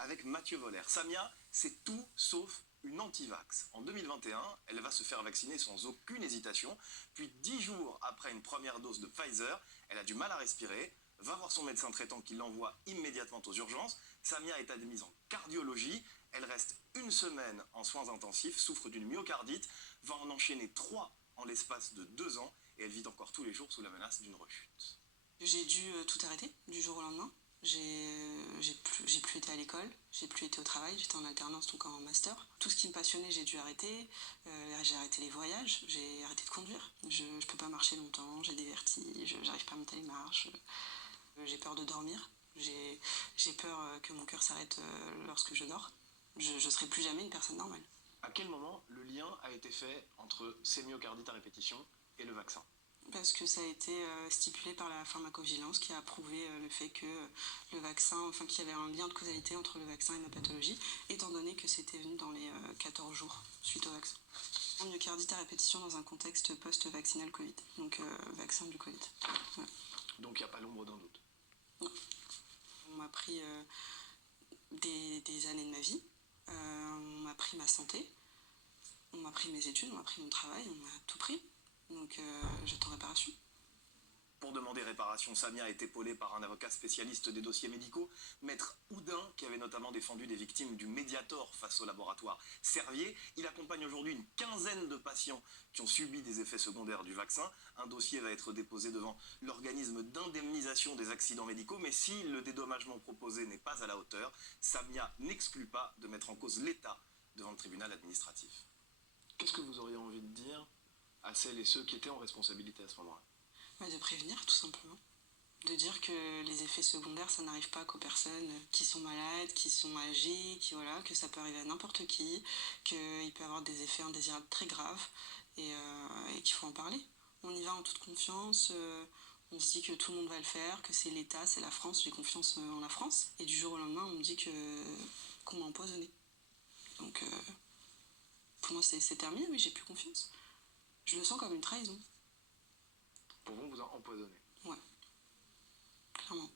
avec Mathieu Voller. Samia, c'est tout sauf une anti-vax. En 2021, elle va se faire vacciner sans aucune hésitation. Puis 10 jours après une première dose de Pfizer, elle a du mal à respirer, va voir son médecin traitant qui l'envoie immédiatement aux urgences. Samia est admise en cardiologie. Elle reste une semaine en soins intensifs, souffre d'une myocardite, va en enchaîner 3 en l'espace de 2 ans et elle vit encore tous les jours sous la menace d'une rechute. J'ai dû tout arrêter du jour au lendemain. J'ai plus été à l'école, j'ai plus été au travail, j'étais en alternance donc en master. Tout ce qui me passionnait, j'ai dû arrêter. J'ai arrêté les voyages, j'ai arrêté de conduire. Je peux pas marcher longtemps, j'ai des vertiges, j'arrive pas à monter les marches. J'ai peur de dormir, j'ai peur que mon cœur s'arrête lorsque je dors. Je serai plus jamais une personne normale. À quel moment le lien a été fait entre ces myocardites à répétition et le vaccin? Parce que ça a été stipulé par la pharmacovigilance qui a approuvé le fait que le vaccin, enfin qu'il y avait un lien de causalité entre le vaccin et ma pathologie, étant donné que c'était venu dans les 14 jours suite au vaccin. Myocardite à répétition dans un contexte post-vaccinal Covid, donc vaccin du Covid. Ouais. Donc il n'y a pas l'ombre d'un doute. Non. On m'a pris des années de ma vie, on m'a pris ma santé, on m'a pris mes études, on m'a pris mon travail, on m'a tout pris. Donc j'attends réparation. Pour demander réparation, Samia est épaulée par un avocat spécialiste des dossiers médicaux, Maître Houdin, qui avait notamment défendu des victimes du Mediator face au laboratoire Servier. Il accompagne aujourd'hui une quinzaine de patients qui ont subi des effets secondaires du vaccin. Un dossier va être déposé devant l'organisme d'indemnisation des accidents médicaux, mais si le dédommagement proposé n'est pas à la hauteur, Samia n'exclut pas de mettre en cause l'État devant le tribunal administratif. Qu'est-ce que vous auriez envie de dire à celles et ceux qui étaient en responsabilité à ce moment-là? De prévenir, tout simplement. De dire que les effets secondaires, ça n'arrive pas qu'aux personnes qui sont malades, qui sont âgées, que ça peut arriver à n'importe qui, qu'il peut y avoir des effets indésirables très graves et qu'il faut en parler. On y va en toute confiance, on se dit que tout le monde va le faire, que c'est l'État, c'est la France, j'ai confiance en la France. Et du jour au lendemain, on me dit qu'on m'a empoisonné. Donc pour moi, c'est terminé, oui, j'ai plus confiance. Je le sens comme une trahison. Pour vous, on vous a empoisonné. Ouais, clairement.